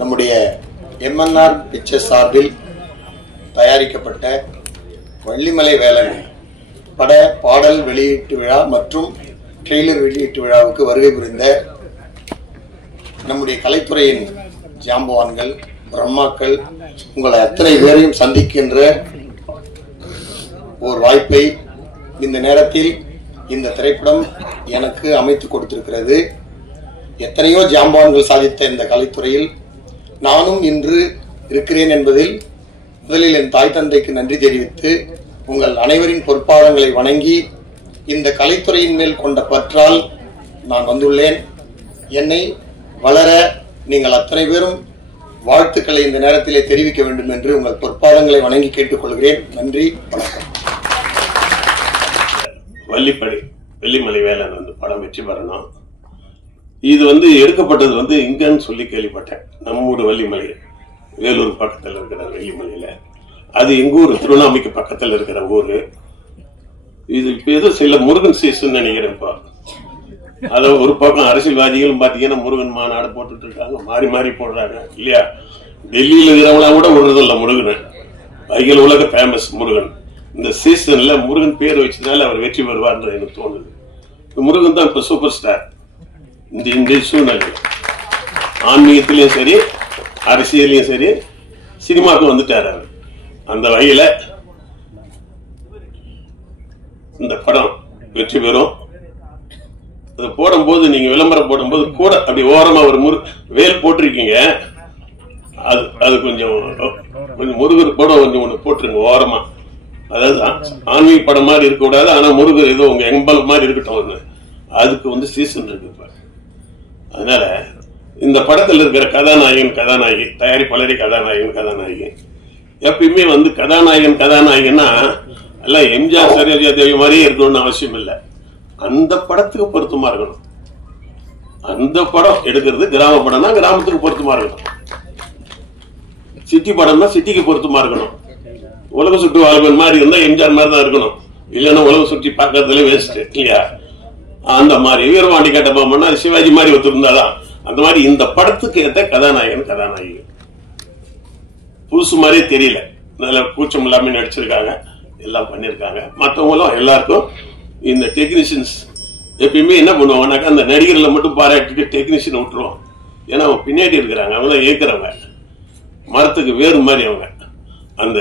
நம்முடைய MNR pictures சார்பில் தயாரிக்கப்பட்ட வள்ளிமலை வேலன் பட பாடல் வெளியீட்டு விழா மற்றும் ட்ரெய்லர் வெளியீட்டு விழாவுக்கு வருகை புரிந்த நம்முடைய கலைத்துறையின் ஜாம்பவான்கள், பிரம்மாக்கள், உங்களை அத்தனை பேரையும் சந்திக்கின்ற ஒரு வாய்ப்பை இந்த நேரத்தில் இந்த திரைப்படம் எனக்கு அமைத்து கொடுத்திருக்கிறது. எத்தனையோ ஜாம்பவான்கள் சாதித்த இந்த கலைத்துறையில் நானும் இன்று இருக்கிறேன் என்பதில் முதலில் என் தாய் தந்தைக்கு நன்றி தெரிவித்து, உங்கள் அனைவரின் பொற்பாதங்களை வணங்கி இந்த கலைத்துறையின் மேல் கொண்ட பற்றால் நான் வந்துள்ளேன். என்னை வளர நீங்கள் அத்தனை பேரும் வாழ்த்துக்களை இந்த நேரத்திலே தெரிவிக்க வேண்டும் என்று உங்கள் பொற்பாதங்களை வணங்கி கேட்டுக்கொள்கிறேன். நன்றி, வணக்கம். வெள்ளிமலை வேலன் படம் வெற்றி பெறணும். இது எடுக்கப்பட்டது இங்கன்னு சொல்லி கேள்விப்பட்டேன். நம்ம ஊர் வள்ளிமலை, வேலூர் பக்கத்தில் இருக்கிற வெள்ளிமலையில, அது எங்க ஊர் திருவண்ணாமலைக்கு பக்கத்தில் இருக்கிற ஊரு. இது இப்ப ஏதோ சில முருகன் சீசன் நினைக்கிறேன். இப்போ அத ஒரு பக்கம் அரசியல்வாதிகளும் பாத்தீங்கன்னா முருகன் மாநாடு போட்டுட்டு இருக்காங்க, மாறி மாறி போடுறாங்க இல்லையா. டெல்லியில இருக்கிறவங்களா கூட விடுறதில்ல முருகன். அகில உலக ஃபேமஸ் முருகன். இந்த சீசன்ல முருகன் பேர் வச்சதால அவர் வெற்றி பெறுவார்ன்ற எனக்கு தோணுது. முருகன் தான் இப்ப சூப்பர் ஸ்டார் இந்த சூழ்நிலை. ஆன்மீகத்திலையும் சரி, அரசியலையும் சரி, சினிமாவுக்கு வந்துட்டார் அவர். அந்த வகையில இந்த படம் வெற்றி பெறும். அது போடும்போது, நீங்க விளம்பரம் போடும்போது கூட அப்படி ஓரமா ஒரு வேல் போட்டிருக்கீங்க. அது கொஞ்சம் முருகர் கூட கொஞ்சம் ஒண்ணு போட்டுருங்க ஓரமா. அதாவது ஆன்மீக படம் மாதிரி இருக்கக்கூடாது, ஆனா முருகர் ஏதோ உங்க எம்பல் மாதிரி இருக்கட்டும். அதுக்கு சீசன் இருக்கு. அதனால இந்த படத்தில் இருக்கிற கதாநாயகி, தயாரிப்பாளரி கதாநாயகி எப்பயுமே கதாநாயகன்னா எல்லாம் எம்ஜிஆர், சரோஜா தேவி மாதிரியே இருக்கணும்னு அவசியம் இல்லை. அந்த படத்துக்கு பொருத்தமா இருக்கணும். அந்த படம் எடுக்கிறது கிராம படம்னா கிராமத்துக்கு பொருத்தமா இருக்கணும். சிட்டி படம்னா சிட்டிக்கு பொருத்தமா இருக்கணும். உலக சுற்று வாழ்வன் மாதிரி இருந்தா எம்ஜிஆர் மாதிரி தான் இருக்கணும். இல்லைன்னா உலக சுற்றி பார்க்கறதுல வேஸ்ட் இல்லையா. அந்த மாதிரி வீரபாண்டி கட்டபொம்மன்னா சிவாஜி மாதிரி ஒருத்தருந்தாதான். அந்த மாதிரி இந்த படத்துக்கு ஏற்ற கதாநாயகி புதுசு மாதிரியே தெரியல. நல்ல கூச்சம் இல்லாம நடிச்சிருக்காங்க, எல்லாம் பண்ணிருக்காங்க. மற்றவங்களும் எல்லாருக்கும் இந்த டெக்னீஷியன்ஸ் எப்பயுமே என்ன பண்ணுவாங்கன்னாக்கா அந்த நடிகர்களை மட்டும் பாராட்டிட்டு டெக்னீஷியன் விட்டுருவோம். ஏன்னா அவங்க பின்னாடி இருக்கிறாங்க, அவங்க தான் இயக்குறவங்க, மரத்துக்கு வேறு மாதிரி அவங்க. அந்த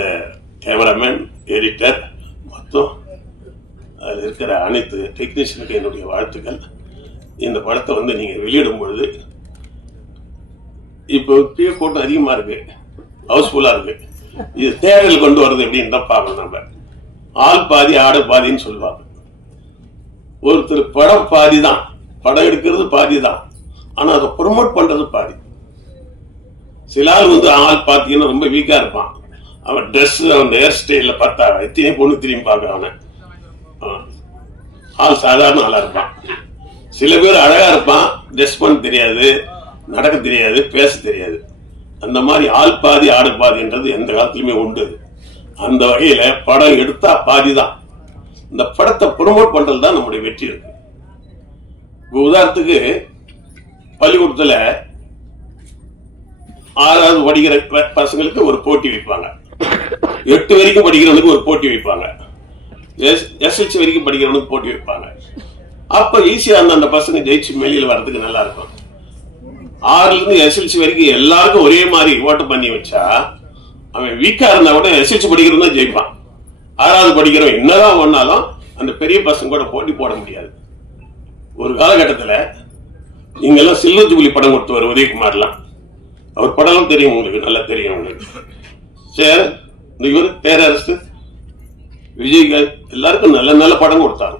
கேமராமேன், எடிட்டர், மொத்தம் அதில் இருக்கிற அனைத்து டெக்னீஷியனுக்கு என்னுடைய வாழ்த்துக்கள். இந்த படத்தை நீங்க வெளியிடும் பொழுது இப்போ கூட்டம் அதிகமா இருக்கு, ஹவுஸ்ஃபுல்லா இருக்கு. இது தேடல் கொண்டு வருது எப்படின்னு தான் பார்க்கணும். நம்ம ஆள் பாதி ஆடு பாதின்னு சொல்லுவாங்க. ஒருத்தர் படம் பாதி தான், படம் எடுக்கிறது பாதி தான், ஆனா அதை ப்ரொமோட் பண்றது பாதி. சில ஆள் ஆள் பாத்தீங்கன்னா ரொம்ப வீக்கா இருப்பான். அவன் ட்ரெஸ், அவன் ஹேர் ஸ்டைல பார்த்தா எத்தனை பொண்ணு திரும்பி பார்க்க. அவனை ஆள் சாதாரண ஆளா இருப்பான். சில பேர் அழகா இருப்பான், ட்ரெஸ் பண்ண தெரியாது, நடக்க தெரியாது, பேச தெரியாது. அந்த மாதிரி ஆள் பாதி ஆடு பாதின்றது எந்த காலத்திலுமே உண்டு. அந்த வகையில படம் எடுத்தா பாதி தான். இந்த படத்தை ப்ரொமோட் பண்றது தான் நம்முடைய வெற்றி இருக்கு. உதாரணத்துக்கு பள்ளிக்கூடத்துல 6வது படிக்கிற பசங்களுக்கு ஒரு போட்டி வைப்பாங்க, 8 வரைக்கும் படிக்கிறவனுக்கு ஒரு போட்டி வைப்பாங்க, SLC வரைக்கும் படிக்கிறவனுக்கு போட்டி வைப்பாங்க. அப்ப ஈஸியா அந்த பசங்க ஜெயிச்சு வெளியில வர்றதுக்கு நல்லா இருக்கும். 6ல இருந்து SLC வரைக்கும் எல்லாருக்கும் ஒரே மாதிரி ஓட்டு பண்ணி வச்சா அவன் வீக்கா இருந்தா கூட SLC படிக்கிறவன் தான் ஜெயிப்பான். 6வது படிக்கிறவன் என்னதான் பண்ணாலும் அந்த பெரிய பசங்க கூட போட்டி போட முடியாது. ஒரு காலகட்டத்தில் நீங்க எல்லாம் சில்வர் ஜூபிலி படம் கொடுத்தவர் உதயகுமார்லாம், அவர் படம் தெரியும் உங்களுக்கு, நல்லா தெரியும் உங்களுக்கு. சரி, இவர் பேரரசு, விஜய் எல்லாருக்கும் நல்ல நல்ல படம் கொடுத்தாங்க.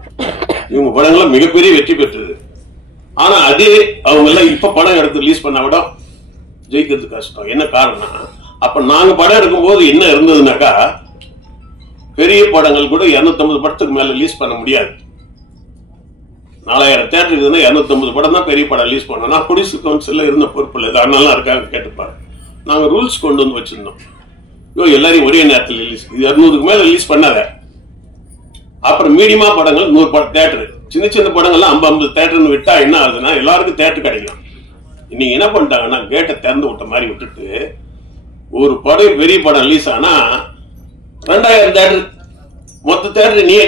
இவங்க படங்கள்லாம் மிகப்பெரிய வெற்றி பெற்றது. ஆனா அதே அவங்க எல்லாம் இப்ப படம் எடுத்து ரிலீஸ் பண்ண விட ஜெயிக்கிறது கஷ்டம். என்ன காரணம்னா, அப்ப நாங்க படம் எடுக்கும் போது என்ன இருந்ததுனாக்கா, பெரிய படங்கள் கூட 250 படத்துக்கு மேல ரிலீஸ் பண்ண முடியாது. 4000 தியேட்டர் இருக்குதுன்னா 250 படம் தான் பெரிய படம் ரிலீஸ் பண்ணோம். நான் ப்ரொடியூசர் கவுன்சில் இருந்த பொறுப்பில் இது அண்ணெல்லாம் இருக்காங்க கேட்டுப்பாரு. நாங்க ரூல்ஸ் கொண்டு வந்து வச்சிருந்தோம். எல்லாரையும் ஒரே நேரத்தில் ரிலீஸ், 200க்கு மேல ரிலீஸ் பண்ணாத. அப்புறம் மீடியமா படங்கள் 100 தியேட்டர், சின்ன சின்ன படங்கள்லாம் 50 தியேட்டர்னு விட்டா என்ன ஆகுதுன்னா எல்லாருக்கும் தியேட்டர் கிடைக்கும். நீங்க என்ன பண்ணிட்டாங்கன்னா கேட்டை திறந்து விட்ட மாதிரி விட்டுட்டு ஒரு படம் பெரிய படம் ரிலீஸ் ஆனா 2000 தேட்டர் மொத்த தேட்டர் நீயே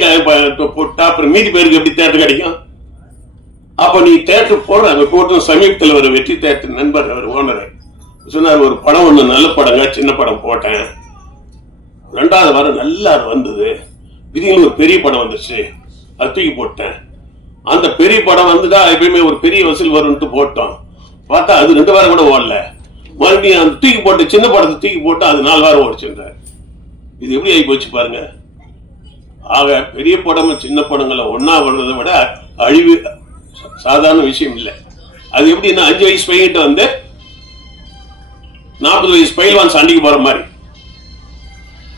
போட்டா அப்புறம் மீதி பேருக்கு எப்படி தேட்டர் கிடைக்கும்? அப்ப நீ தேட்டர் போடுற அங்க போட்டு சமீபத்தில் ஒரு வெற்றி தேட்டர் நண்பர் அவர் ஓனர் சொன்னார், ஒரு படம் ஒண்ணு நல்ல படங்க சின்ன படம் போட்டேன், 2வது வாரம் நல்லா வந்தது, திடீர்னு ஒரு பெரிய படம் வந்துச்சு, அது தூக்கி போட்டேன். அந்த பெரிய படம் வந்துட்டா எப்பயுமே ஒரு பெரிய வசூல் வரும்னு போட்டோம், பார்த்தா அது 2 வாரம் கூட ஓடல, மறுபடியும் அந்த தூக்கி போட்டு சின்ன படத்தை தூக்கி போட்டு அது 4 வாரம் ஓடிச்சுன்றார். இது எப்படி ஆகி போச்சு பாருங்க. ஆக பெரிய படமும் சின்ன படங்களை ஒன்னா வர்றதை விட அழிவு சாதாரண விஷயம் இல்லை. அது எப்படின்னா 5 வயசு பையன்கிட்ட வந்து 40 வயசு பயில்வான் சண்டைக்கு போற மாதிரி.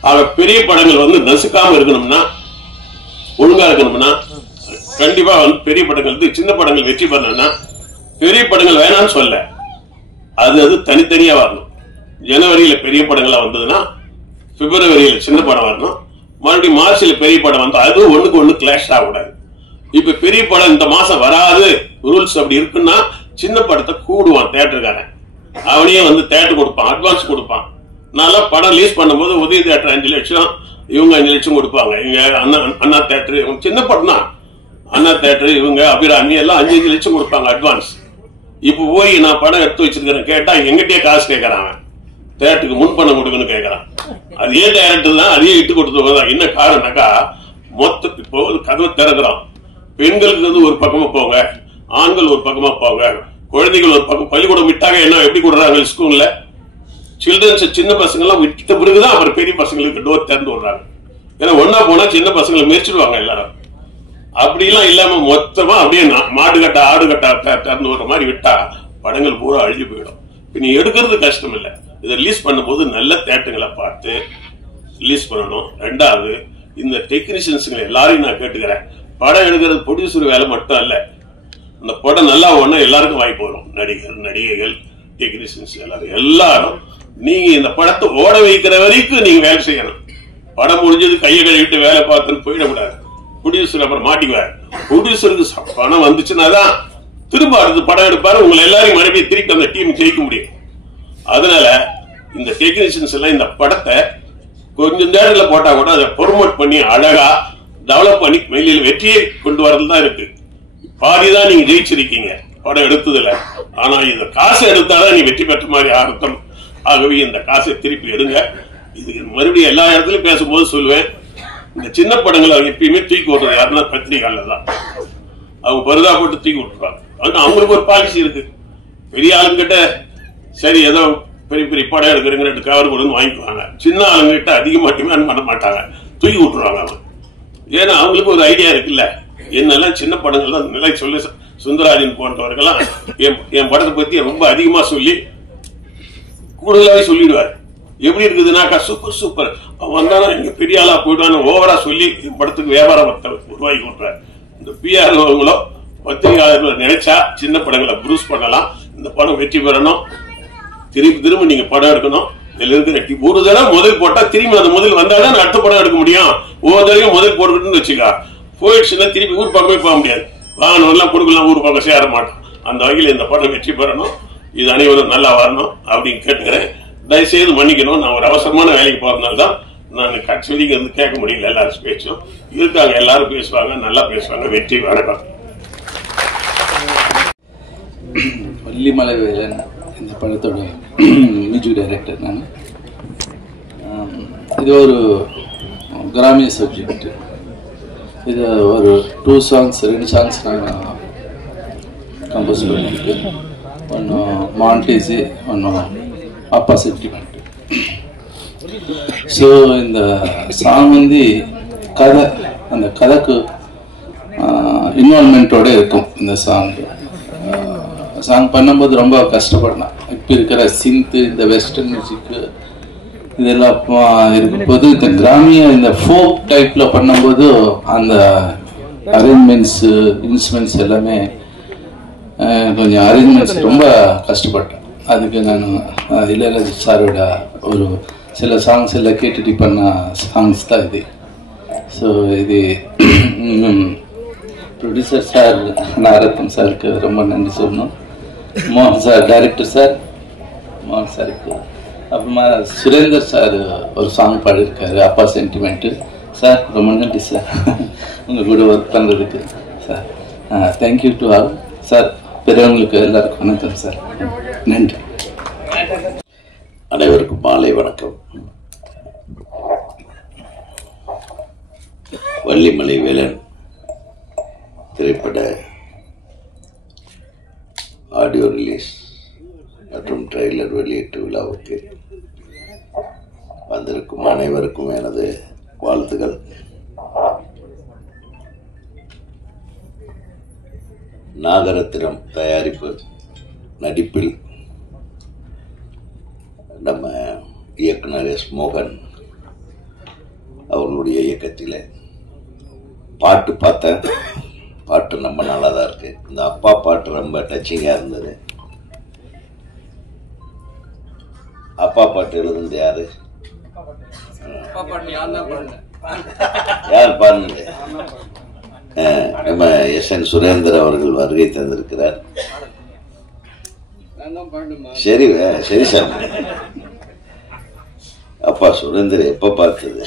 ஆக பெரிய படங்கள் வந்து நசுக்காம இருக்கணும்னா, ஒழுங்கா இருக்கணும்னா கண்டிப்பா வந்து பெரிய படங்கள் சின்ன படங்கள் வெற்றி பண்ணா, பெரிய படங்கள் வேணாம்னு சொல்ல, அது தனித்தனியா வரணும். ஜனவரியில பெரிய படங்களா வந்ததுன்னா பிப்ரவரியில சின்ன படம் வரணும், மறுபடியும் மார்ச்ல பெரிய படம் வந்து அது ஒண்ணுக்கு ஒண்ணு கிளாஷ் ஆகக்கூடாது. இப்ப பெரிய படம் இந்த மாசம் வராது ரூல்ஸ் அப்படி இருக்குன்னா சின்ன படத்தை கூடுவான் தேட்டருக்காரன், அவனையே வந்து தேட்டர் கொடுப்பான், அட்வான்ஸ் கொடுப்பான். நல்லா படம் ரிலீஸ் பண்ணும்போது உதய தேட்டர் 5 லட்சம், இவங்க 5 லட்சம் கொடுப்பாங்க. இவங்க அண்ணா தேட்டர், இவங்க சின்ன படம் தான், அண்ணா தேட்டர் இவங்க அபிராமி எல்லாம் 5 லட்சம் கொடுப்பாங்க அட்வான்ஸ். இப்ப போய் நான் படம் எடுத்து வச்சிருக்கிறேன் கேட்டா எங்கிட்டே காசு கேட்கறான், தேட்டருக்கு முன்பணம் கொடுக்கணும்னு கேட்கறான். அதே டைரக்டர் தான் அதே இட்டு கொடுத்துருவாங்க. என்ன காரணம்னாக்கா மொத்த இப்போ கதவை திறக்கிறோம், பெண்களுக்கு வந்து ஒரு பக்கமா போங்க, ஆண்கள் ஒரு பக்கமா போங்க, குழந்தைகள் ஒரு பக்கம். பள்ளிக்கூடம் விட்டாங்க என்ன எப்படி கொடுறாங்க ஸ்கூல்ல, சில்ட்ரன்ஸ் சின்ன பசங்க எல்லாம் விட்ட பிறகுதான் அப்புறம் பெரிய பசங்களுக்கு டோர் திறந்து விடுறாங்க. ஏன்னா ஒன்னா போனா சின்ன பசங்களை மெரிச்சிடுவாங்க எல்லாரும். அப்படிலாம் இல்லாம மொத்தமா அப்படியே மாடுகட்டா ஆடுகட்டா திறந்து விடுற மாதிரி விட்டா படங்கள் பூரா அழிஞ்சு போயிடும். இப்ப நீ எடுக்கிறது கஷ்டம் இல்லை, இதை ரிலீஸ் பண்ணும்போது நல்ல தேட்டர்களை பார்த்து ரிலீஸ் பண்ணணும். 2வது இந்த டெக்னீஷியன்ஸுங்களை எல்லாரையும் நான் கேட்டுக்கிறேன், படம் எடுக்கிறது ப்ரொடியூசர் வேலை மட்டும் இல்ல, அந்த படம் நல்லா ஒண்ணா எல்லாருக்கும் வாய்ப்பு வரும். நடிகைகள் டெக்னீஷியன்ஸ் எல்லாரும் நீங்க இந்த படத்தை ஓட வைக்கிற வரைக்கும் நீங்க வேலை செய்யணும். படம் முடிஞ்சது கையை கழுவிட்டு வேலை பார்த்துன்னு போயிடக்கூடாது. ப்ரொடியூசர் அப்புறம் மாட்டிக்குவார். ப்ரொடியூசருக்கு பணம் வந்துச்சுன்னாதான் திரும்ப அடுத்து படம் எடுப்பாரு, உங்களை எல்லாரையும் மறுபடியும் திருப்பி அந்த டீம் ஜெயிக்க முடியும். அதனால இந்த டெக்னீஷியன்ஸ் எல்லாம் இந்த படத்தை கொஞ்சம் நேரத்துல போட்டா கூட அதை ப்ரொமோட் பண்ணி அழகா டெவலப் பண்ணி வெளியில வெற்றியை கொண்டு வரது தான் இருக்கு. பாதிதான் நீங்க ஜெயிச்சிருக்கீங்க படம் எடுத்ததுல, ஆனா இந்த காசை எடுத்தாதான் நீ வெற்றி பெற்ற மாதிரி அர்த்தம். ஆகவே இந்த காசை திருப்பி எடுங்க. இது மறுபடியும் எல்லா இடத்துலயும் பேசும்போது சொல்லுவேன், இந்த சின்ன படங்களை அவங்க எப்பயுமே தூக்கி விடுறது யாருன்னா பத்திரிகையாளர் தான். அவங்க பருதா போட்டு தூக்கி விட்டுருவாங்க. ஆனா அவங்களுக்கு ஒரு பாலிசி இருக்கு. பெரிய ஆளுங்கிட்ட சரி ஏதோ பெரிய பெரிய படம் எடுக்கிறீங்க 2 கவர் கொண்டு வாங்கிக்குவாங்க. சின்ன ஆளுங்கிட்ட அதிகமா டிமாண்ட் பண்ண மாட்டாங்க, தூக்கி விட்டுருவாங்க அவங்க. ஏன்னா அவங்களுக்கு ஒரு ஐடியா இருக்குல்ல, என்னெல்லாம் சின்ன படங்கள் தான் நிலை சொல்லி சுந்தராஜன் போன்றவர்கள்லாம் என் படத்தை பத்தி ரொம்ப அதிகமா சொல்லி கூடுதலாவே சொல்லிடுவார். எப்படி இருக்குதுன்னாக்கா சூப்பர் சூப்பர், அவன் வந்தாலும் இங்க பெரிய ஆளா போயிடுவான்னு ஓவரா சொல்லி என் படத்துக்கு வியாபாரம் உருவாக்கி கொடுத்தார். இந்த பிஆர்ஓங்களோ பத்திரிகையாளர்களை நினைச்சா சின்ன படங்களை ப்ரூஸ் பண்ணலாம். இந்த படம் வெற்றி பெறணும், திரும்ப நீங்க படம் எடுக்கணும். இதுல இருக்கிற ஒரு தடவை முதல் போட்டா திரும்பி அந்த முதல் வந்தாதான் அடுத்த படம் எடுக்க முடியும். ஒவ்வொரு தடவையும் முதல் போட்டுக்கிட்டுன்னு வச்சுக்கா, போயிடுச்சுன்னா திருப்பி ஊர் பக்கமே போக முடியாது. வாகனம் எல்லாம் கொடுக்கலாம், ஊர் பக்கம் சேர மாட்டோம். அந்த வகையில் இந்த படம் வெற்றி பெறணும், இது அனைவரும் நல்லா வரணும் அப்படின்னு கேட்டுக்கிறேன். தயவுசெய்து மன்னிக்கணும், நான் ஒரு அவசரமான வேலைக்கு போறதுனால்தான் நான் கட்சிக்கு வந்து கேட்க முடியல. எல்லாரும் பேச்சும் இருக்காங்க, எல்லாரும் பேசுவாங்க, நல்லா பேசுவாங்க. வெற்றி வணக்கம். வள்ளிமலை வேலன் இந்த படத்தோட மியூசிக் டைரக்டர் நான். இது ஒரு கிராமிய சப்ஜெக்ட். இது ஒரு 2 சாங்ஸ் 2 சாங்ஸ் நான் கம்போஸ் பண்ணியிருக்கேன். ஒன்று மாண்டேஜி, ஒன்று அப்பா சென்டிமெண்ட். ஸோ இந்த சாங் வந்து கதை, அந்த கதைக்கு இன்வால்மெண்ட்டோட இருக்கும். இந்த சாங் பண்ணும்போது ரொம்ப கஷ்டப்படணும். இப்போ இருக்கிற சிந்து, இந்த வெஸ்டர்ன் மியூசிக்கு இதெல்லாம் இருக்கும்போது இந்த கிராமிய இந்த ஃபோக் டைப்ல பண்ணும்போது அந்த அரேஞ்ச்மெண்ட்ஸ் இன்ஸ்ட்ருமெண்ட்ஸ் எல்லாமே கொஞ்சம் அரேஞ்ச்மெண்ட்ஸ் ரொம்ப கஷ்டப்பட்டேன். அதுக்கு நான் இளையராஜா சாரோட ஒரு சில சாங்ஸ் எல்லாம் கேட்டுட்டு பண்ண சாங்ஸ் தான் இது. ஸோ இது ப்ரொடியூசர் சார் நாரத்தன் சாருக்கு ரொம்ப நன்றி சொல்லணும். மோகன் சார் டைரக்டர் சார், மோகன் சாருக்கு. அப்புறமா சுரேந்தர் சார் ஒரு சாங் பாடியிருக்காரு, அப்பா சென்டிமெண்ட்டு. சார் ரொம்ப நன்றி சார் உங்கள் கூட ஒர்க் பண்ணுறதுக்கு sir. Thank you to all sir. பெரியவங்களுக்கு எல்லாருக்கும் வணக்கம் சார். நன்றி. அனைவருக்கும் மாலை வணக்கம். வள்ளிமலை வேலன் திரைப்பட ஆடியோ ரிலீஸ் மற்றும் ட்ரெய்லர் வெளியீட்டு விழாவுக்கு வந்திருக்கும் அனைவருக்கும் எனது வாழ்த்துகள். நாகரத்தினம் தயாரிப்பு நடிப்பில் நம்ம இயக்குனர் எஸ். மோகன் அவர்களுடைய இயக்கத்தில் பாட்டு பார்த்தேன். பாட்டு ரொம்ப நல்லா தான் இருக்கு. இந்த அப்பா பாட்டு ரொம்ப டச்சிங்காக இருந்தது. அப்பா பாட்டு எழுதுனது யாரு? யார் பாடுனது? நம்ம எஸ்.என். சுரேந்தர் அவர்கள் வருகை தந்திருக்கிறார். சரி சரி சார். அப்பா சுரேந்தர் எப்ப பார்த்தது?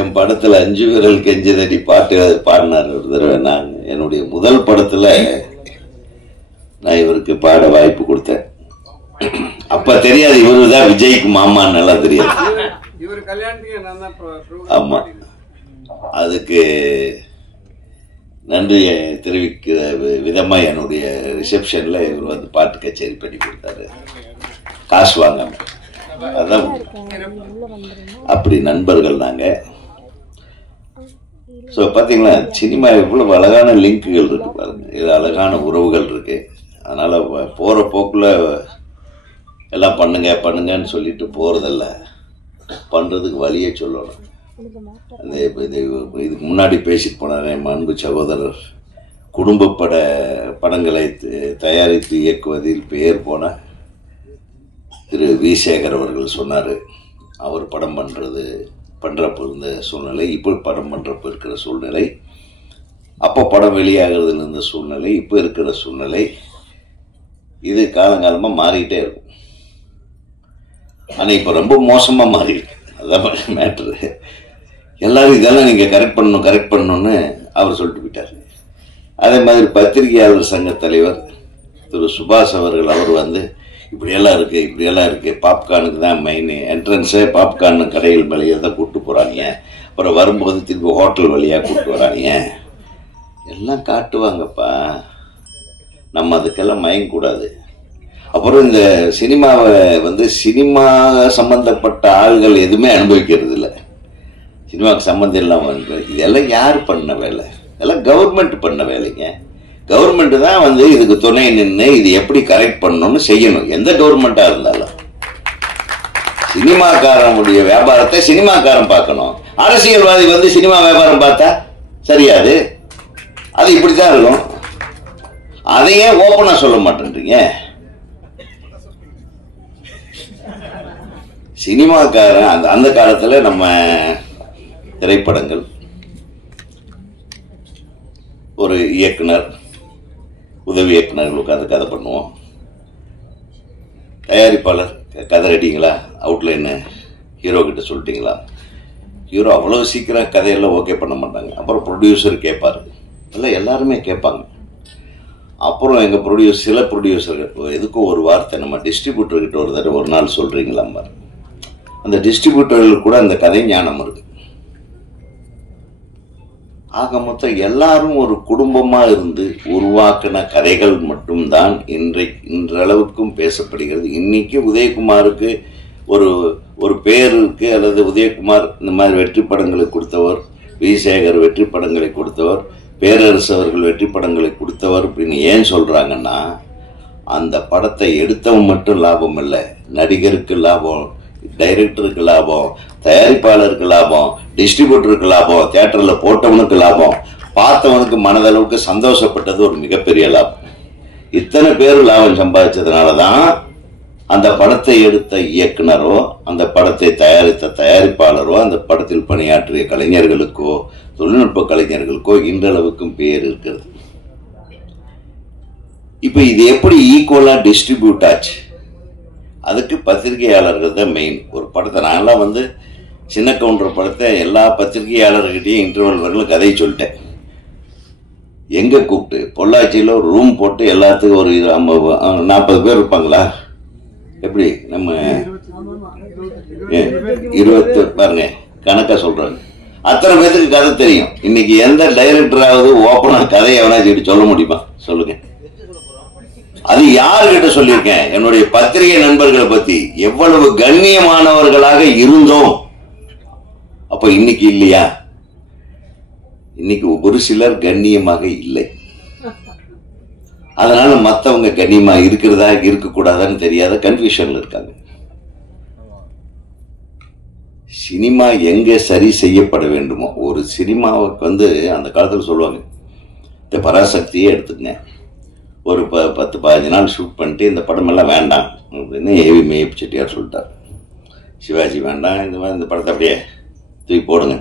என் படத்துல 5 விரல் கெஞ்சதடி பாட்டு பாடினார் ஒரு தடவை. நான் என்னுடைய முதல் படத்துல நான் இவருக்கு பாட வாய்ப்பு கொடுத்தேன். அப்ப தெரியாது இவருதான் விஜய்க்கு மாமான்னு நல்லா தெரியாது. ஆமா, அதுக்கு நன்றி தெரிவிக்கிற விதமா என்னுடைய ரிசப்ஷன்ல இவர் வந்து பாட்டு கச்சேரி பண்ணி கொடுத்தாரு, காசு வாங்காம. அதான் அப்படி நண்பர்கள் நாங்க. ஸோ பார்த்தீங்களா, சினிமா இவ்வளவு அழகான லிங்குகள் இருக்கு பாருங்க, இது அழகான உறவுகள் இருக்கு. அதனால போற போக்குல எல்லாம் பண்ணுங்க பண்ணுங்கன்னு சொல்லிட்டு போறதில்ல, பண்றதுக்கு வழியே சொல்லணும். அந்த இதுக்கு முன்னாடி பேசிட்டு போனார் என் அன்பு சகோதரர், குடும்ப படங்களை தயாரித்து இயக்குவதில் பெயர் போன திரு வி. சேகர் அவர்கள் சொன்னார். அவர் படம் பண்ணுறப்போ இருந்த சூழ்நிலை, இப்போ படம் பண்ணுறப்போ இருக்கிற சூழ்நிலை, அப்போ படம் வெளியாகிறதுல இருந்த சூழ்நிலை, இப்போ இருக்கிற சூழ்நிலை, இது காலங்காலமாக மாறிக்கிட்டே இருக்கும். ஆனால் இப்போ ரொம்ப மோசமாக மாறி இருக்கு. அதான் மேட்ரு. எல்லாரும் இதெல்லாம் நீங்கள் கரெக்ட் பண்ணணும்னு அவர் சொல்லிட்டு போயிட்டார். அதே மாதிரி பத்திரிகையாளர் சங்க தலைவர் திரு சுபாஷ் அவர்கள், அவர் வந்து இப்படியெல்லாம் இருக்கு, பாப்கார்னுக்கு தான் மெயின் என்ட்ரன்ஸே, பாப்கார்னு கடைகள் வழியாக தான் கூப்பிட்டு போகிறாங்க, அப்புறம் வரும்போது திருப்பி ஹோட்டல் வழியாக கூப்பிட்டு வராங்க, எல்லாம் காட்டுவாங்கப்பா. நம்ம அதுக்கெல்லாம் மயங்கக்கூடாது. அப்புறம் இந்த சினிமாவை வந்து சினிமா சம்பந்தப்பட்ட ஆள்கள் எதுவுமே அனுபவிக்கிறது இல்லை. சினிமாவுக்கு சம்பந்தம் இல்லாமல் இதெல்லாம் யார் பண்ண வேலை? இதெல்லாம் கவர்மெண்ட் பண்ண வேலைங்க. கவர்மெண்ட் தான் வந்து இதுக்கு துணை நின்று இது எப்படி கரெக்ட் பண்ணணும்னு செய்யணும், எந்த கவர்மெண்டா இருந்தாலும். சினிமாக்காரனுடைய வியாபாரத்தை சினிமாக்காரன் பார்க்கணும். அரசியல்வாதி வந்து சினிமா வியாபாரம் பார்த்தா சரியாது, அது இப்படித்தான் இருக்கும். அதையே ஓப்பனா சொல்ல மாட்டேன்றீங்க. சினிமாக்காரன் அந்த காலத்துல நம்ம திரைப்படங்கள், ஒரு இயக்குனர், உதவி இயக்குனர்கள் உட்காந்து கதை பண்ணுவோம். தயாரிப்பாளர் கதை ரெடிங்களா, அவுட்லைன் ஹீரோ கிட்ட சொல்லிட்டீங்களா? ஹீரோ அவ்வளவு சீக்கிரம் கதையெல்லாம் ஓகே பண்ண மாட்டாங்க. அப்புறம் ப்ரொடியூசர் கேட்பாரு, எல்லாம் எல்லாருமே கேட்பாங்க. அப்புறம் எங்க சில ப்ரொடியூசர்கள் எதுக்கும் ஒரு வார்த்தை, நம்ம டிஸ்ட்ரிபியூட்டர்கிட்ட ஒரு தடவை ஒரு நாள் சொல்றீங்களா பாரு. அந்த டிஸ்ட்ரிபியூட்டர்களுக்கு கூட அந்த கதை ஞானம் இருக்கு. ஆக மொத்தம் எல்லாரும் ஒரு குடும்பமா இருந்து உருவாக்கின கதைகள் மட்டும்தான் இன்றளவுக்கும் பேசப்படுகிறது. இன்னைக்கு உதயகுமாருக்கு ஒரு பேர் இருக்கு, அல்லது உதயகுமார் இந்த மாதிரி வெற்றி படங்களை கொடுத்தவர், வி. சேகர் வெற்றி படங்களை கொடுத்தவர், பேரரசு அவர்கள் வெற்றி படங்களை கொடுத்தவர் அப்படின்னு ஏன் சொல்றாங்கன்னா, அந்த படத்தை எடுத்தவன் மட்டும் லாபம் இல்லை, நடிகருக்கு லாபம், டைரக்டருக்கு லாபம், தயாரிப்பாளருக்கு லாபம், டிஸ்ட்ரிபியூட்டருக்கு லாபம், தியேட்டர்ல போட்டவனுக்கு லாபம், பார்த்தவனுக்கு மனதளவுக்கு சந்தோஷப்பட்டது ஒரு மிகப்பெரிய லாபம். இத்தனை பேர் லாபம் சம்பாதிச்சதுனாலதான் அந்த படத்தை எடுத்த இயக்குனரோ, அந்த படத்தை தயாரித்த தயாரிப்பாளரோ, அந்த படத்தில் பணியாற்றிய கலைஞர்களுக்கோ, தொழில்நுட்ப கலைஞர்களுக்கோ இன்றளவுக்கும் பேர் இருக்கிறது. இப்போ இது எப்படி ஈக்குவலா டிஸ்ட்ரிபியூட் ஆச்சு? அதுக்கு பத்திரிகையாளர்கள் தான் மெயின். ஒரு படத்தை நான்லாம் வந்து சின்ன கவுண்டர் படத்தை எல்லா பத்திரிகையாளர்கிட்டையும் இன்டர்வல் வரலும் கதையை சொல்லிட்டேன். எங்க கூப்பிட்டு பொள்ளாச்சியில் ஒரு ரூம் போட்டு எல்லாத்துக்கும் ஒரு 40 பேர் இருப்பாங்களா? எப்படி நம்ம 20 பாருங்க கணக்கா சொல்றாங்க. அத்தனை பேருக்கு கதை தெரியும். இன்னைக்கு எந்த டைரக்டராவது ஓப்பனா கதையை எவனாச்சும் சொல்ல முடியுமா? சொல்லுங்க. அது யாருகிட்ட சொல்லியிருக்கேன்? என்னுடைய பத்திரிகை நண்பர்களை பத்தி எவ்வளவு கண்ணியமானவர்களாக இருந்தோம். அப்ப இன்னைக்கு இல்லையா? இன்னைக்கு ஒரு சிலர் கண்ணியமாக இல்லை. அதனால மத்தவங்க கண்ணியமா இருக்கிறதா இருக்கக்கூடாதான்னு தெரியாத கன்ஃபியூஷன்ல இருக்காங்க. சினிமா எங்க சரி செய்யப்பட வேண்டுமோ, ஒரு சினிமாவுக்கு வந்து அந்த காலத்துல சொல்லுவாங்க, இந்த பராசக்தியே எடுத்துங்க, ஒரு 10-15 நாள் ஷூட் பண்ணிட்டு இந்த படம் எல்லாம் வேண்டாம் அப்படின்னு ஏவி மேய்ப்பு செட்டியார் சொல்லிட்டார். சிவாஜி வேண்டாம், இந்த படத்தை அப்படியே தூக்கி போடுங்க.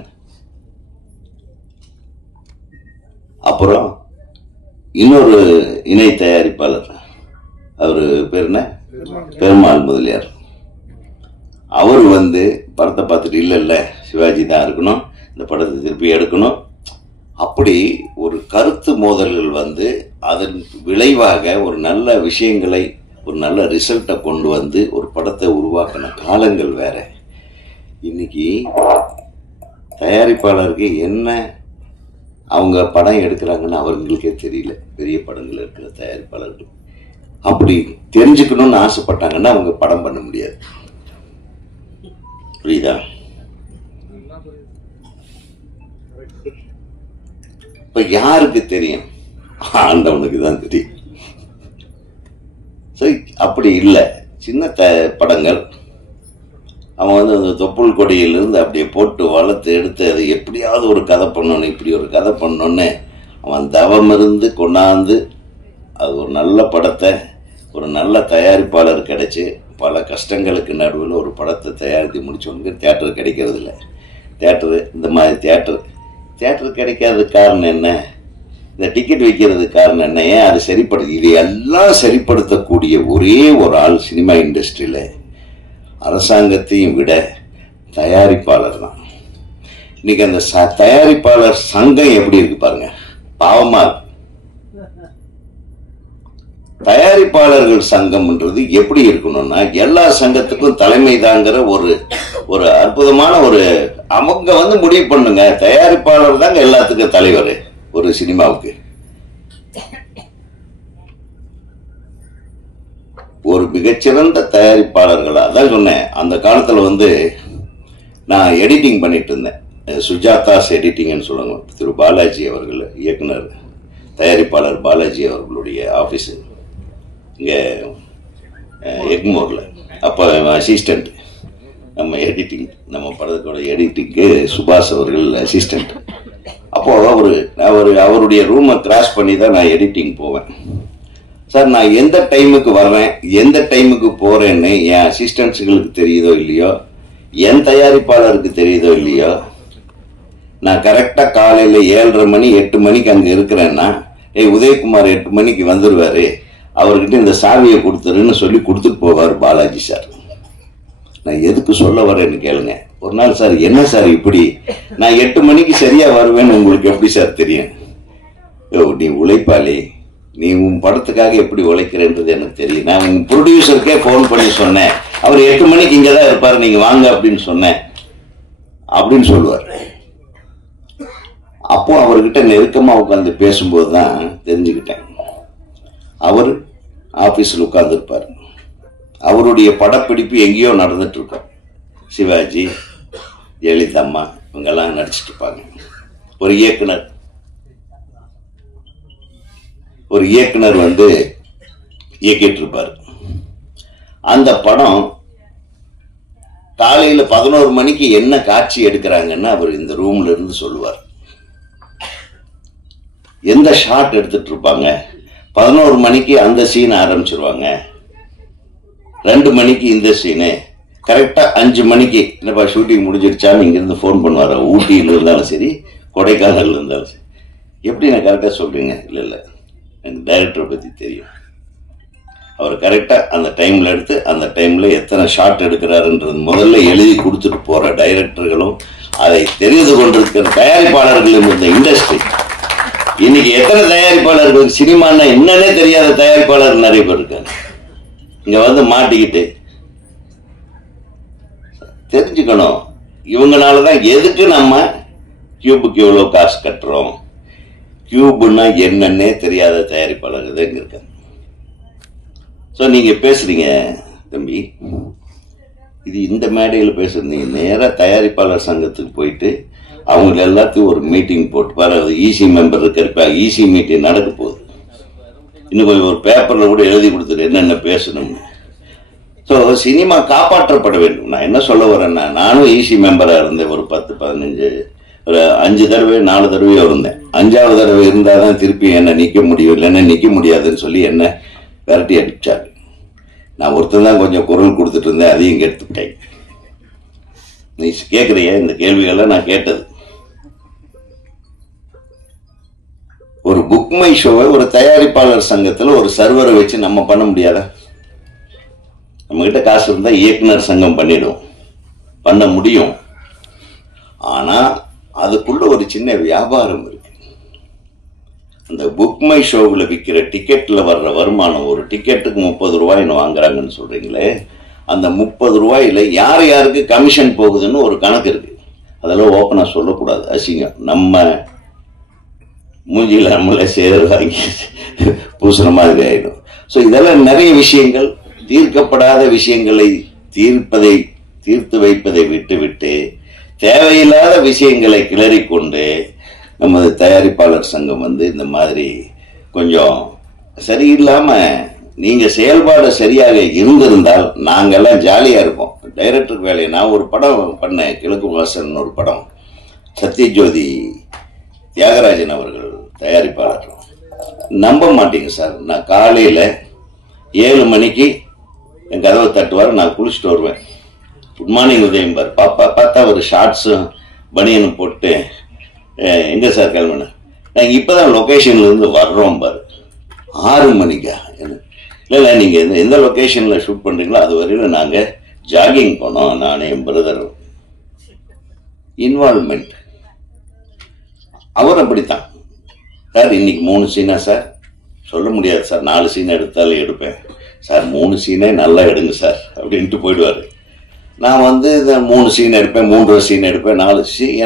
அப்புறம் இன்னொரு இணை தயாரிப்பாளர், அவரு பேர் என்ன, பெருமாள் முதலியார், அவர் வந்து படத்தை பார்த்துட்டு இல்ல சிவாஜி தான் இருக்கணும், இந்த படத்தை திருப்பி எடுக்கணும். அப்படி ஒரு கருத்து மோதல்கள் வந்து அதன் விளைவாக ஒரு நல்ல விஷயங்களை, ஒரு நல்ல ரிசல்ட்டை கொண்டு வந்து ஒரு படத்தை உருவாக்கின காலங்கள் வேற. இன்னைக்கு தயாரிப்பாளருக்கு என்ன அவங்க படம் எடுக்கிறாங்கன்னு அவர்களுக்கே தெரியல. பெரிய படங்கள் இருக்கிற தயாரிப்பாளர்கள் அப்படி தெரிஞ்சுக்கணும்னு ஆசைப்பட்டாங்கன்னா அவங்க படம் பண்ண முடியாது. புரியுதா? இப்ப யாருக்கு தெரியும்? ஆண்டவனுக்கு தான் தெரியும். அப்படி இல்லை. சின்ன படங்கள் அவன் வந்து அந்த தொப்புள் கொடியிலிருந்து அப்படியே போட்டு வளர்த்து எடுத்து அது எப்படியாவது ஒரு கதை பண்ணணும், இப்படி ஒரு கதை பண்ணணுன்னு அவன் தவம் இருந்து கொண்டாந்து அது ஒரு நல்ல படத்தை ஒரு நல்ல தயாரிப்பாளர் கிடைச்சி பல கஷ்டங்களுக்கு நடுவில் ஒரு படத்தை தயாரித்து முடிச்சவனுக்கு தியேட்டர் கிடைக்கிறது இல்லை. தியேட்டரு இந்த மாதிரி தியேட்டர் கிடைக்காததுக்கு காரணம் என்ன? இந்த டிக்கெட் வைக்கிறதுக்கு காரணம் என்ன? ஏன் அது இதையெல்லாம் சரிப்படுத்தக்கூடிய ஒரே ஒரு ஆள் சினிமா இண்டஸ்ட்ரியில அரசாங்கத்தையும் விட தயாரிப்பாளர் தான். இன்னைக்கு அந்த தயாரிப்பாளர் சங்கம் எப்படி இருக்கு பாருங்க, பாவமா இருக்கு. தயாரிப்பாளர்கள் சங்கம்ன்றது எப்படி இருக்கணும்னா எல்லா சங்கத்துக்கும் தலைமை தாங்கிற ஒரு அற்புதமான அவங்க வந்து முடிவு பண்ணுங்க. தயாரிப்பாளர் தாங்க எல்லாத்துக்கும் தலைவர் ஒரு சினிமாவுக்கு. ஒரு மிகச்சிறந்த தயாரிப்பாளர்களா தான் சொன்னேன். அந்த காலத்துல வந்து நான் எடிட்டிங் பண்ணிட்டு இருந்தேன். சுஜாதாஸ் எடிட்டிங்னு சொல்லுவாங்க. திரு பாலாஜி அவர்கள் இயக்குனர், தயாரிப்பாளர் பாலாஜி அவர்களுடைய ஆபீஸ் இங்க எக்மோர்ல. அப்ப அசிஸ்டன்ட், நம்ம எடிட்டிங், நம்ம படத்தோட எடிட்டிங்க்கு சுபாஷ் அவர்கள் அசிஸ்டன்ட். அப்போ அவருடைய ரூமை கிராஸ் பண்ணி தான் நான் எடிட்டிங் போவேன். சார், நான் எந்த டைமுக்கு வர்றேன், எந்த டைமுக்கு போறேன்னு என் அசிஸ்டன்ட்ஸுகளுக்கு தெரியுதோ இல்லையோ, என் தயாரிப்பாளருக்கு தெரியுதோ இல்லையோ, நான் கரெக்டா காலையில 7:30 மணி 8 மணிக்கு அங்க இருக்கிறேன்னா, உதயகுமார் 8 மணிக்கு வந்துருவாரு, அவர்கிட்ட இந்த சாவியை கொடுத்துருன்னு சொல்லி கொடுத்துட்டு போவார் பாலாஜி சார். நான் எதுக்கு சொல்ல வரேன்னு கேளுங்க. ஒரு நாள், சார் என்ன சார் இப்படி, நான் 8 மணிக்கு சரியா வருவேன்னு உங்களுக்கு எப்படி சார் தெரியும்? நீ உழைப்பாளி, நீ உன் படத்துக்காக எப்படி உழைக்கிறன்றது எனக்கு தெரியும். நான் உங்க ப்ரொடியூசருக்கே போன் பண்ணி சொன்னேன், அவர் 8 மணிக்கு இங்கதான் இருப்பாரு, நீங்க வாங்க அப்படின்னு சொன்னேன் அப்படின்னு சொல்லுவார். அப்போ அவர்கிட்ட நெருக்கமா உட்காந்து பேசும்போது தான் தெரிஞ்சுக்கிட்டேன். அவர் ஆபீஸ்ல உட்கார்ந்து இருப்பார். அவருடைய படப்பிடிப்பு எங்கேயோ நடந்துட்டு இருக்கும். சிவாஜி, ஜெயலலிதா இவங்கெல்லாம் நடிச்சிட்டு இருப்பாங்க. ஒரு இயக்குனர் வந்து இயக்கிட்டு இருப்பார். அந்த படம் காலையில 11 மணிக்கு என்ன காட்சி எடுக்கிறாங்கன்னு அவர் இந்த ரூம்ல இருந்து சொல்லுவார். எந்த ஷாட் எடுத்துட்டு இருப்பாங்க, 11 மணிக்கு அந்த சீன் ஆரம்பிச்சிருவாங்க, 2 மணிக்கு இந்த சீனு, கரெக்டா 5 மணிக்கு என்னப்பா ஷூட்டிங் முடிஞ்சிருச்சான்னு இங்கிருந்து போன் பண்ணுவார். ஊட்டியில இருந்தாலும் சரி, கொடைக்கானல் இருந்தாலும் சரி. எப்படி நான் கரெக்டா சொல்றீங்க? இல்ல எனக்கு டைரக்டரை பத்தி தெரியும். அவர் கரெக்டா அந்த டைம்ல எடுத்து அந்த டைம்ல எத்தனை ஷாட் எடுக்கிறாருன்றது முதல்ல எழுதி கொடுத்துட்டு போற டைரக்டர்களும் அதை தெரிந்து கொண்டிருக்கிற தயாரிப்பாளர்களும் இந்த இண்டஸ்ட்ரி. இன்னைக்கு எத்தனை தயாரிப்பாளர்கள் சினிமான்னா என்னன்னே தெரியாத தயாரிப்பாளர் நிறைய பேர் இருக்காங்க. இங்க வந்து மாட்டிக்கிட்டு தெரிஞ்சுக்கணும். இவங்களாலதான் எதுக்கு நம்ம கியூபுக்கு எவ்வளவு காசு கட்டுறோம், கியூப்னா என்னன்னே தெரியாத தயாரிப்பாளர்கள் தான் இருக்காங்க. ஸோ நீங்க பேசுறீங்க தம்பி, இது இந்த மேடையில் பேசுறீங்க. நேராக தயாரிப்பாளர் சங்கத்துக்கு போயிட்டு அவங்க எல்லாத்தையும் ஒரு மீட்டிங் போட்டு பாரு. ஈசி மெம்பர் இருக்கிறப்ப ஈசி மீட்டிங் நடக்க போகுது. இன்னும் கொஞ்சம் ஒரு பேப்பர்ல கூட எழுதி கொடுத்துரு என்னென்ன பேசணும்னு. ஸோ சினிமா காப்பாற்றப்பட வேண்டும். நான் என்ன சொல்ல வரேன்னா, நானும் ஈசி மெம்பராக இருந்தேன். ஒரு 10-15 ஒரு 5 தடவை 4 தடவையோ இருந்தேன். 5ஆவது தடவை இருந்தால் தான் திருப்பி என்ன நிற்க முடியும், இல்லைன்னா நிற்க முடியாதுன்னு சொல்லி என்ன விரட்டி அடிச்சாரு. நான் ஒருத்தர் தான் கொஞ்சம் குரல் கொடுத்துட்டு இருந்தேன், அதையும் கெடுத்துட்டேன். நீ கேட்குறிய இந்த கேள்விகள்லாம் நான் கேட்டது. ஒரு புக் மை ஷோவை ஒரு தயாரிப்பாளர் சங்கத்தில் ஒரு சர்வரை வச்சு நம்ம பண்ண முடியாதா? நம்ம கிட்ட காசு இருந்தா இயக்குனர் சங்கம் பண்ணிடும், பண்ண முடியும். ஆனா அதுக்குள்ள ஒரு சின்ன வியாபாரம் இருக்கு. அந்த புக் மை ஷோவில் விற்கிற டிக்கெட்ல வர்ற வருமானம், ஒரு டிக்கெட்டுக்கு 30 ரூபாய்னு வாங்குறாங்கன்னு சொல்றீங்களே, அந்த 30 ரூபாயில யார் யாருக்கு கமிஷன் போகுதுன்னு ஒரு கணக்கு இருக்கு. அதெல்லாம் ஓப்பனா சொல்லக்கூடாது, அசிங்கம். நம்ம மூஞ்சியில நம்மளே சேர் வாங்கி பூசுற மாதிரி ஆயிடும். ஸோ இதெல்லாம் நிறைய விஷயங்கள், தீர்க்கப்படாத விஷயங்களை தீர்த்து வைப்பதை விட்டுவிட்டு தேவையில்லாத விஷயங்களை கிளறிக்கொண்டு நமது தயாரிப்பாளர் சங்கம் வந்து இந்த மாதிரி கொஞ்சம் சரியில்லாம, நீங்க செயல்பாடு சரியாக இருந்திருந்தால் நாங்கெல்லாம் ஜாலியா இருப்போம். டைரக்டருக்கு வேலையை நான் ஒரு படம் பண்ணேன், கிழக்கு வாசன் ஒரு படம். சத்யஜோதி தியாகராஜன் அவர்கள் தயாரிப்பாளர். நம்ப மாட்டீங்க சார், நான் காலையில 7 மணிக்கு என் கதவை தட்டுவார், நான் குளிச்சுட்டு வருவேன். குட் மார்னிங் உதயம்பார். பார்த்தா ஒரு ஷார்ட்ஸும் பனியனும் போட்டு, எங்க சார் கிளம்புன, நாங்கள் இப்போதான் லொக்கேஷன்ல இருந்து வர்றோம் பாரு. 6 மணிக்கா? இல்லை நீங்க எந்த லொக்கேஷன்ல ஷூட் பண்றீங்களோ அது வரையில நாங்க ஜாகிங் போனோம், நானே என் பிரதரும். இன்வால்வ்மெண்ட் அவர் அப்படித்தான் சார். இன்னைக்கு 3 சீனா சார்? சொல்ல முடியாது சார், 4 சீன் எடுத்தாலும் எடுப்பேன் சார். 3 சீனே நல்லா எடுங்க சார் அப்படின்ட்டு போயிடுவாரு. நான் வந்து இந்த 3 சீன் எடுப்பேன், 3 சீன் எடுப்பேன், 4 சீன்.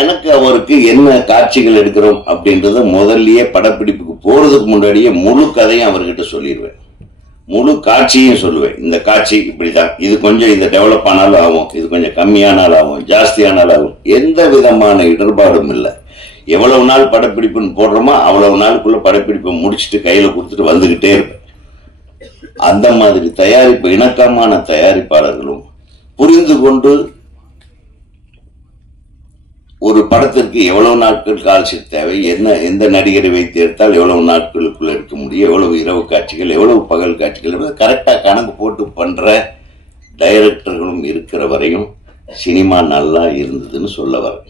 எனக்கு அவருக்கு என்ன காட்சிகள் எடுக்கிறோம் அப்படின்றத முதல்லயே படப்பிடிப்புக்கு போறதுக்கு முன்னாடியே முழு கதையும் அவர்கிட்ட சொல்லிடுவேன், முழு காட்சியும் சொல்லுவேன். இந்த காட்சி இப்படிதான், இது கொஞ்சம் இந்த டெவலப் ஆனாலும் ஆகும், இது கொஞ்சம் கம்மியானாலும் ஆகும், ஜாஸ்தியானாலும் ஆகும். எந்த விதமான இடர்பாடும் இல்லை. எவ்வளவு நாள் படப்பிடிப்புன்னு போடுறோமோ அவ்வளவு நாளுக்குள்ள படப்பிடிப்பை முடிச்சுட்டு கையில கொடுத்துட்டு வந்துகிட்டே இருப்பேன். அந்த மாதிரி தயாரிப்பு இணக்கமான தயாரிப்பாளர்களும் புரிந்து கொண்டு ஒரு படத்திற்கு எவ்வளவு நாட்கள் கால்ஷீட் தேவை, எந்த நடிகரை வைத்து எடுத்தால் எவ்வளவு நாட்களுக்குள்ள எடுக்க முடியும், எவ்வளவு இரவு காட்சிகள், எவ்வளவு பகல் காட்சிகள், கரெக்டா கணக்கு போட்டு பண்ற டைரக்டர்களும் இருக்கிற வரையும் சினிமா நல்லா இருந்ததுன்னு சொல்ல வரேன்.